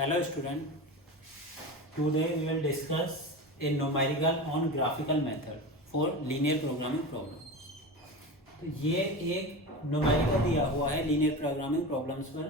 Hello student, today we will discuss a numerical on graphical method for linear programming problem. तो ये एक numerical दिया हुआ है लीनियर प्रोग्रामिंग प्रॉब्लम्स पर,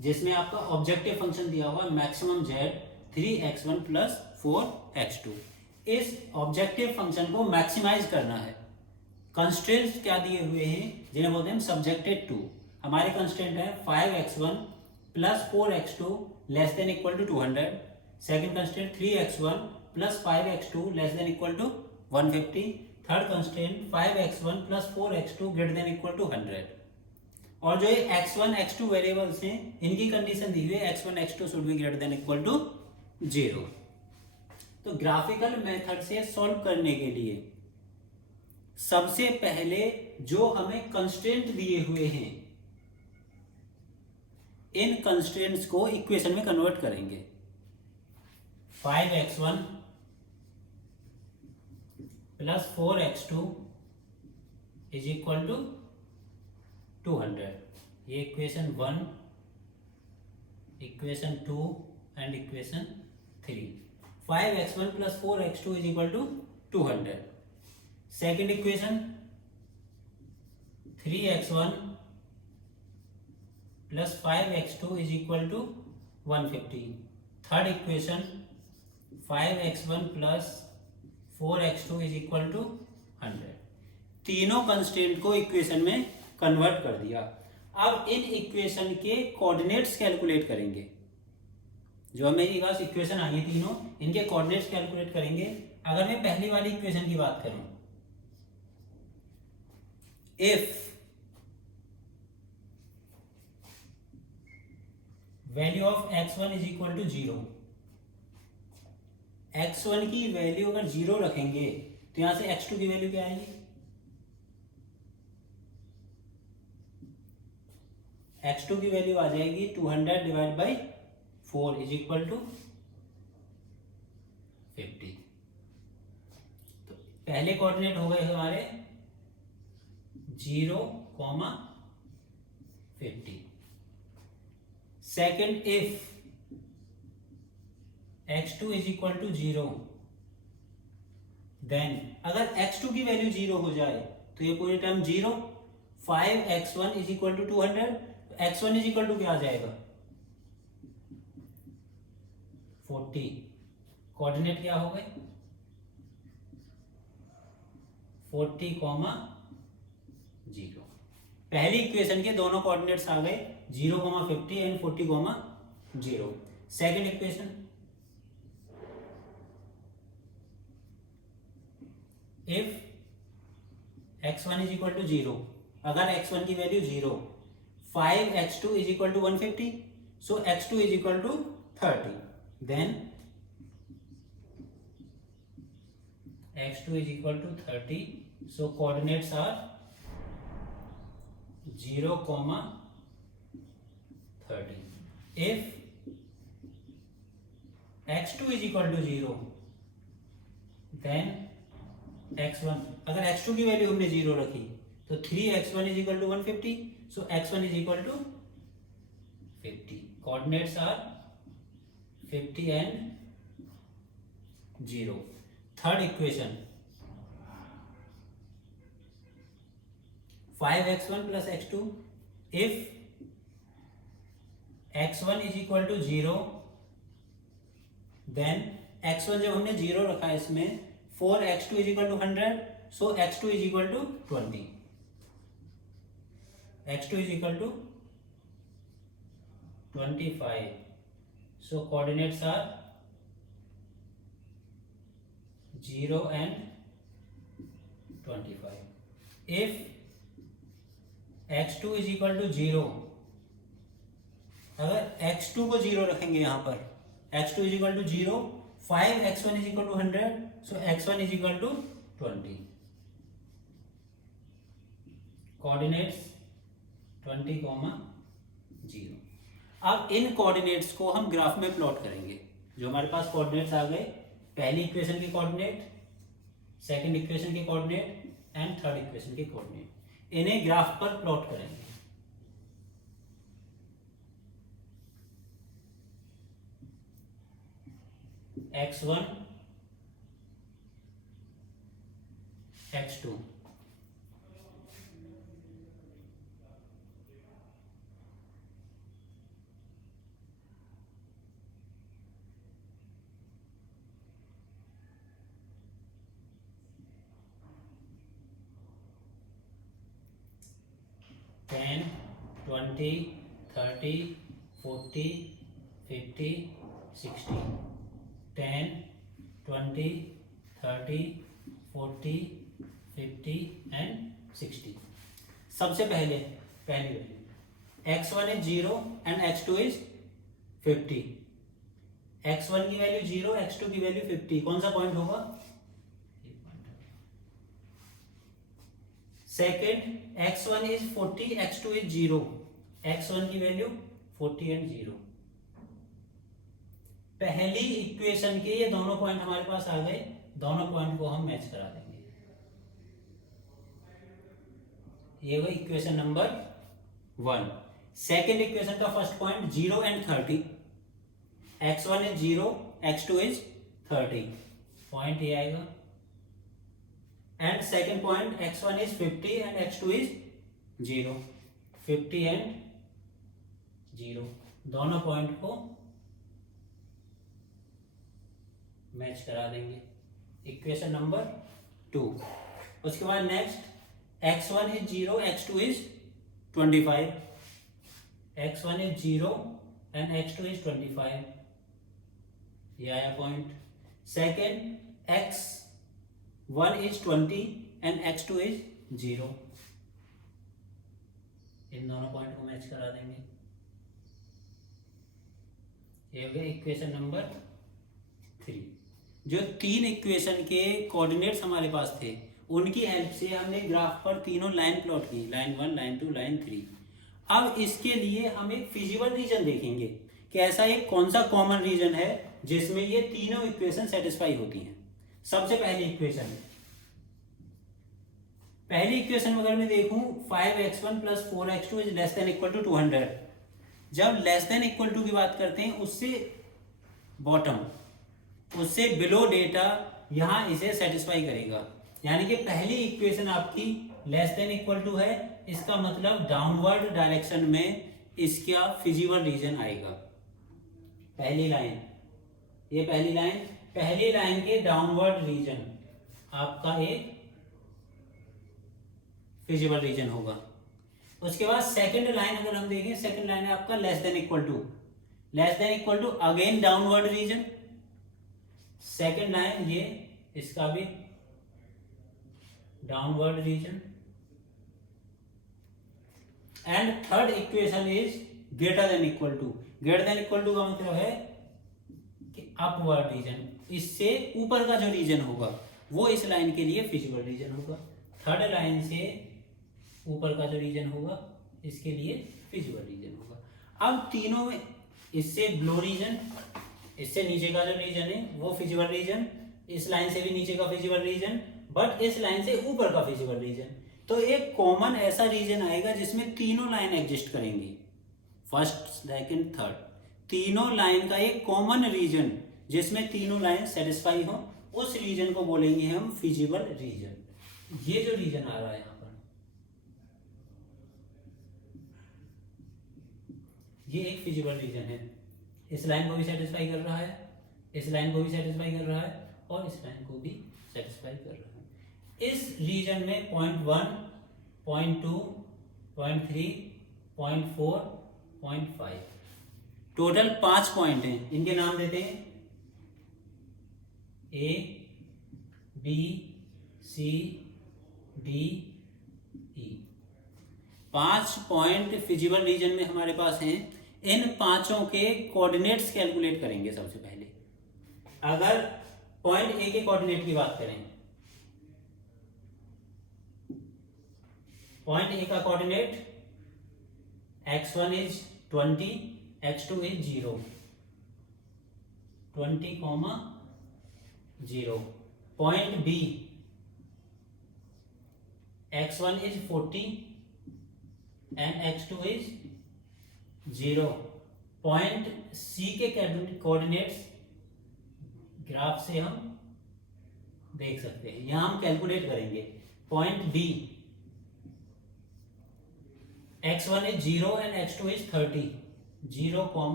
जिसमें आपका ऑब्जेक्टिव फंक्शन दिया हुआ है maximum z 3x1 plus 4x2। इस ऑब्जेक्टिव फंक्शन को मैक्सिमाइज करना है। कंस्ट्रेंट्स क्या दिए हुए हैं जिन्हें बोलते हैं सब्जेक्टेड टू। हमारे कंस्ट्रेंट है 5x1 plus 4x2 less than equal to 200। Second constraint 3x1 plus 5x2 less than equal to 150। Third constraint 5x1 plus 4x2 greater than equal to 100। और जो ये x1 x2 वेरिएबल्स हैं इनकी condition दी हुई है x1 x2 should be greater than equal to 0। तो graphical method से solve करने के लिए सबसे पहले जो हमें कंस्ट्रेंट दिए हुए हैं इन कंस्ट्रेंट्स को इक्वेशन में कन्वर्ट करेंगे। 5x1 plus 4x2 is equal to 200। ये equation 1, equation 2 and equation 3। 5x1 plus 4x2 is equal to 200। Second equation 3x1 plus 5x2 is equal to 150। Third equation 5x1 plus 4x2 is equal to 100। तीनों constraint को equation में convert कर दिया। अब in equation के coordinates calculate करेंगे। जो हमें ये पास इक्वेशन आई है तीनों, इनके कोऑर्डिनेट्स कैलकुलेट करेंगे। अगर मैं पहली वाली इक्वेशन की बात करूं, if value of x1 is equal to 0, x1 की वैल्यू अगर 0 रखेंगे तो यहां से x2 की वैल्यू क्या आएगी? x2 की वैल्यू आ जाएगी 200 divide by 4 is equal to 50। तो पहले कोऑर्डिनेट हो गए हमारे 0, 50। Second, if x2 is equal to 0, then अगर x2 की वैल्यू 0 हो जाए तो ये पूरी term 0। 5x1 is equal to 200, x1 is equal to क्या आ जाएगा? 40। कोऑर्डिनेट क्या हो गए? 40, 0। पहली इक्वेशन के दोनों कोऑर्डिनेट्स आ गए 0, 50 and 40, 0। Second equation, if x1 is equal to 0, अगर x1 की value 0, 5x2 is equal to 150, so x2 is equal to 30, then x2 is equal to 30, so coordinates are 0, 30. If x2 is equal to 0, then x1, अगर x2 की value हमने 0 रखी तो 3x1 is equal to 150, so x1 is equal to 50. Coordinates are 50 and 0. Third equation 5x1 plus x2, if x1 is equal to 0, then x1 जब हमने 0 रखा है इसमें 4x2 is equal to 100, so x2 is equal to 20। x2 is equal to 25, so coordinates are 0 and 25. If x2 is equal to 0, अगर x2 को 0 रखेंगे यहाँ पर, x2 is equal to 0, 5x1 is equal to 100, so x1 is equal to 20. Coordinates 20, 0. अब इन coordinates को हम graph में plot करेंगे। जो हमारे पास कोऑर्डिनेट्स आ गए, पहली इक्वेशन के कोऑर्डिनेट, सेकंड इक्वेशन के कोऑर्डिनेट एंड थर्ड इक्वेशन के कोऑर्डिनेट, इन्हें ग्राफ पर प्लॉट करेंगे। x1 x2 10 20 30 40 50 60 10 20 30 40 50 and 60। सबसे पहली value x1 is 0 and x2 is 50। x1 की वैल्यू 0, x2 की वैल्यू 50, कौन सा पॉइंट होगा? Second x1 is 40, x2 is 0, x1 की वैल्यू 40 एंड 0। पहली इक्वेशन के ये दोनों पॉइंट हमारे पास आ गए, दोनों पॉइंट को हम मैच करा देंगे। ये वो इक्वेशन नंबर 1। सेकेंड इक्वेशन का first point 0 and 30, x1 is 0, x2 is 30, point ये आएगा। And second point x1 is 50 and x2 is 0, 50 and 0, दोनों पॉइंट को मैच करा देंगे। Equation number 2। उसके बाद next x1 is 0, x2 is 25, x1 is 0 and x2 is 25, ये आया point. Second x1 is 20 and x2 is 0, इन दोनों पॉइंट को मैच करा देंगे। ये हो गया इक्वेशन नंबर 3। जो तीन इक्वेशन के कोऑर्डिनेट्स हमारे पास थे उनकी हेल्प से हमने ग्राफ पर तीनों लाइन प्लॉट की, लाइन 1, लाइन 2, लाइन 3। अब इसके लिए हम एक फिजिबल रीजन देखेंगे कि ऐसा एक कौन सा कॉमन रीजन है जिसमें ये तीनों इक्वेशन सेटिस्फाई होती हैं। सबसे पहली इक्वेशन अगर मैं देखूं 5x1 plus 4x2 is less than equal to 200। जब लेस देन इक्वल टू की बात करते हैं उससे बॉटम, उससे बिलो डेटा यहां इसे सेटिस्फाई करेगा। यानी कि पहली इक्वेशन आपकी लेस देन इक्वल टू है, इसका मतलब डाउनवर्ड डायरेक्शन में इसका फिजिबल रीजन आएगा। पहली लाइन, ये पहली लाइन के डाउनवर्ड रीजन आपका एक फिजिबल रीजन होगा। उसके बाद सेकंड लाइन अगर हम देखें, सेकंड लाइन है आपका less than equal to again downward region. Second line ये इसका भी downward region. And third equation is greater than equal to का मतलब है कि अपवर्ड रीजन, इससे ऊपर का जो रीजन होगा वो इस लाइन के लिए फिजिबल रीजन होगा। थर्ड लाइन से ऊपर का जो रीजन होगा इसके लिए फिजिबल रीजन होगा। अब तीनों में इससे बिलो रीजन, इससे नीचे का जो रीजन है वो फिजिबल रीजन, इस लाइन से भी नीचे का फिजिबल रीजन, बट इस लाइन से ऊपर का फिजिबल रीजन। तो एक कॉमन ऐसा रीजन आएगा जिसमें तीनों लाइन एग्जिस्ट करेंगी, फर्स्ट सेकंड थर्ड, तीनों लाइन का एक कॉमन रीजन जिसमें तीनों लाइन सेटिस्फाई हो, उस रीजन को बोलेंगे हम फिजिबल रीजन। ये जो रीजन आ रहा है यहां पर, ये एक फिजिबल रीजन है। इस लाइन को भी सेटिस्फाई कर रहा है, इस लाइन को भी सेटिस्फाई कर रहा है और इस लाइन को भी सेटिस्फाई कर रहा है। इस रीजन में point 1, point 2, point 3, point 4, point 5, total 5 point हैं। इनके नाम देते हैं A, B, C, D, E। 5 point feasible region में हमारे पास हैं। इन पांचों के कोऑर्डिनेट्स कैलकुलेट करेंगे। सबसे पहले अगर पॉइंट ए के कोऑर्डिनेट की बात करें, पॉइंट ए का coordinate x1 is 20, x2 is 0, 20, 0। Point B x1 is 40 and x2 is 0। Point C के कोऑर्डिनेट्स ग्राफ से हम देख सकते हैं। यहां हम कैलकुलेट करेंगे point B, x1 is 0 and x2 is 30, 0,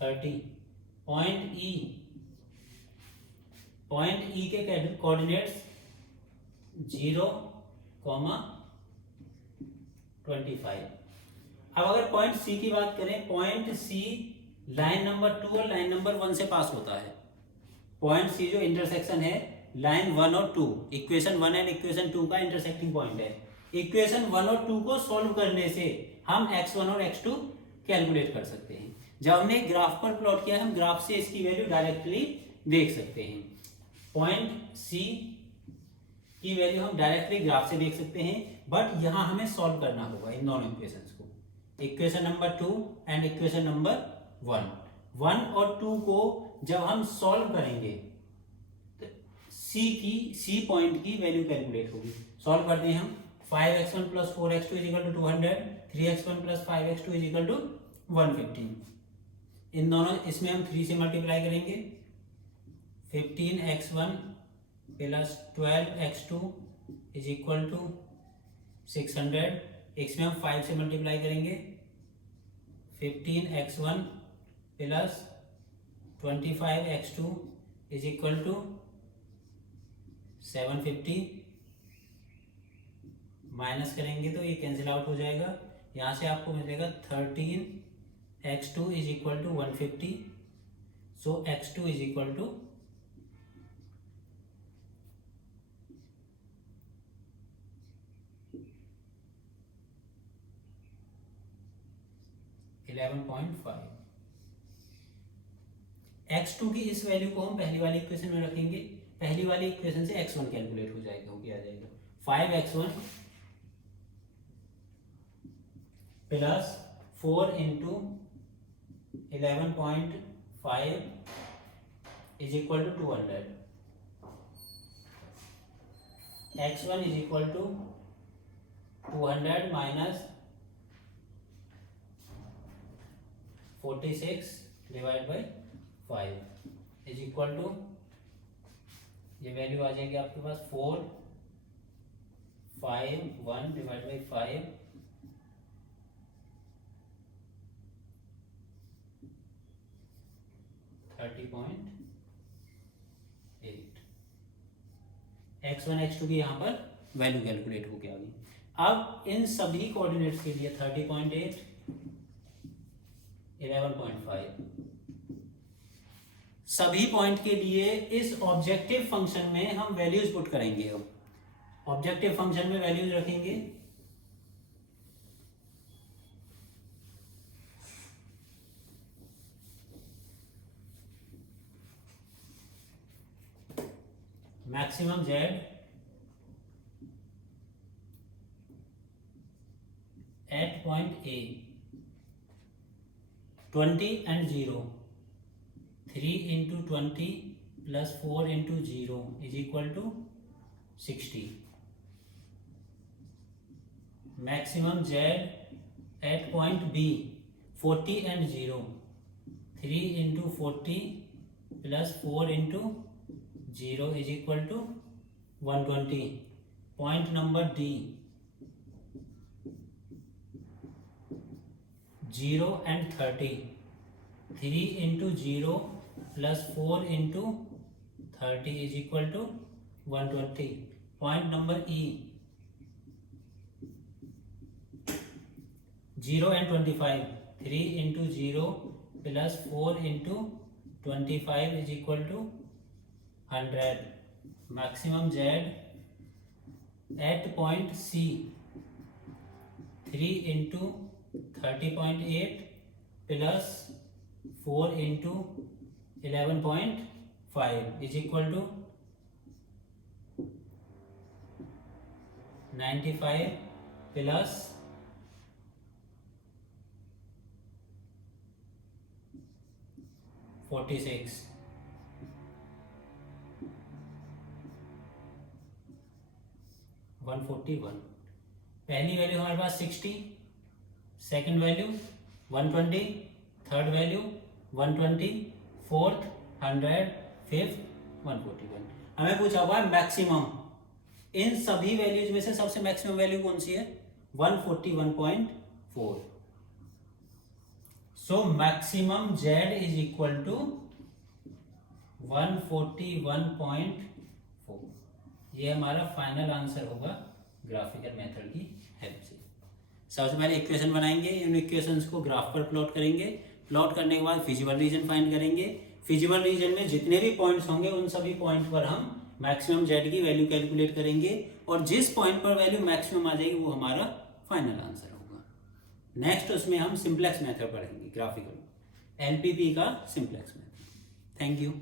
30. Point E के कोऑर्डिनेट्स 0, 25. अब अगर पॉइंट C की बात करें, पॉइंट C लाइन नंबर 2 और लाइन नंबर 1 से पास होता है। पॉइंट C जो इंटरसेक्शन है लाइन 1 और 2, इक्वेशन 1 एंड इक्वेशन 2 का इंटरसेक्टिंग पॉइंट है। इक्वेशन 1 और 2 को सॉल्व करने से हम x1 और x2 कैलकुलेट कर सकते हैं। जब हमने ग्राफ पर प्लॉट किया, हम ग्राफ से इसकी वैल्यू डायरेक्टली देख सकते हैं। पॉइंट C की वैल्यू हम डायरेक्टली ग्राफ से देख सकते हैं, बट यहां हमें सॉल्व करना होगा इन दोनों इक्वेशंस को, equation number 2 and equation number 1। 1 और 2 को जब हम सॉल्व करेंगे तो C पॉइंट की वैल्यू कैलकुलेट होगी। सॉल्व करते हैं हम। 5x1 plus 4x2 is equal to 200, 3x1 plus 5x2 is equal to 115. इन दोनों, इसमें हम 3 से मल्टीप्लाई करेंगे। 15x1 plus 12x2 is equal to 600। इसमें हम 5 से मल्टीप्लाई करेंगे। 15x1 plus 25x2 is equal to 750। Minus करेंगे तो ये कैंसिल आउट हो जाएगा। यहाँ से आपको मिलेगा 13x2 is equal to 150। So x2 is equal to 11.5। x2 की इस वैल्यू को हम पहली वाली इक्वेशन में रखेंगे। पहली वाली इक्वेशन से x1 कैलकुलेट हो जाएगा, हो गया जाएगा 5x1 plus 4 into 11.5 is equal to 200। x1 is equal to 200 minus 46 divide by 5 is equal to, ये वैल्यू आ जाएगी आपके पास 451 डिवाइड बाई 5 30.8। x1 x2 की यहाँ पर वैल्यू कैलकुलेट हो गया अभी। अब इन सभी कोऑर्डिनेट्स के लिए 30.8, 11.5 सभी पॉइंट के लिए इस ऑब्जेक्टिव फंक्शन में हम वैल्यूज पुट करेंगे। अब ऑब्जेक्टिव फंक्शन में वैल्यूज रखेंगे। Maximum z at point A 20 and 0, 3 into 20 plus 4 into 0 is equal to 60. Maximum z at point B 40 and 0, 3 into 40 plus 4 into 0 is equal to 120. Point number D 0 and 30, 3 into 0 plus 4 into 30 is equal to 120. Point number E 0 and 25, 3 into 0 plus 4 into 25 is equal to 100. Maximum Z at point C 3 into 30.8 plus 4 into 11.5 is equal to 95 plus 46, 141। पहली value हमारे पास 60, second value 120, third value 120, fourth 100, fifth 141। हमें पूछा हुआ है maximum, इन सभी values में से सबसे मैक्सिमम वैल्यू कौन सी है? 141.4। So maximum Z is equal to 141.4। ये हमारा फाइनल आंसर होगा ग्राफिकल मेथड की हेल्प से। सबसे पहले इक्वेशन बनाएंगे, इन इक्वेशंस को ग्राफ पर प्लॉट करेंगे, प्लॉट करने के बाद फिजिबल रीजन फाइंड करेंगे। फिजिबल रीजन में जितने भी पॉइंट्स होंगे उन सभी पॉइंट पर हम मैक्सिमम जेड की वैल्यू कैलकुलेट करेंगे, और जिस पॉइंट पर वैल्यू मैक्सिमम आ जाएगी वो हमारा फाइनल आंसर होगा। नेक्स्ट उसमें हम सिंप्लेक्स मेथड पढ़ेंगे, ग्राफिकल एलपीपी का सिंप्लेक्स मेथड। Thank you.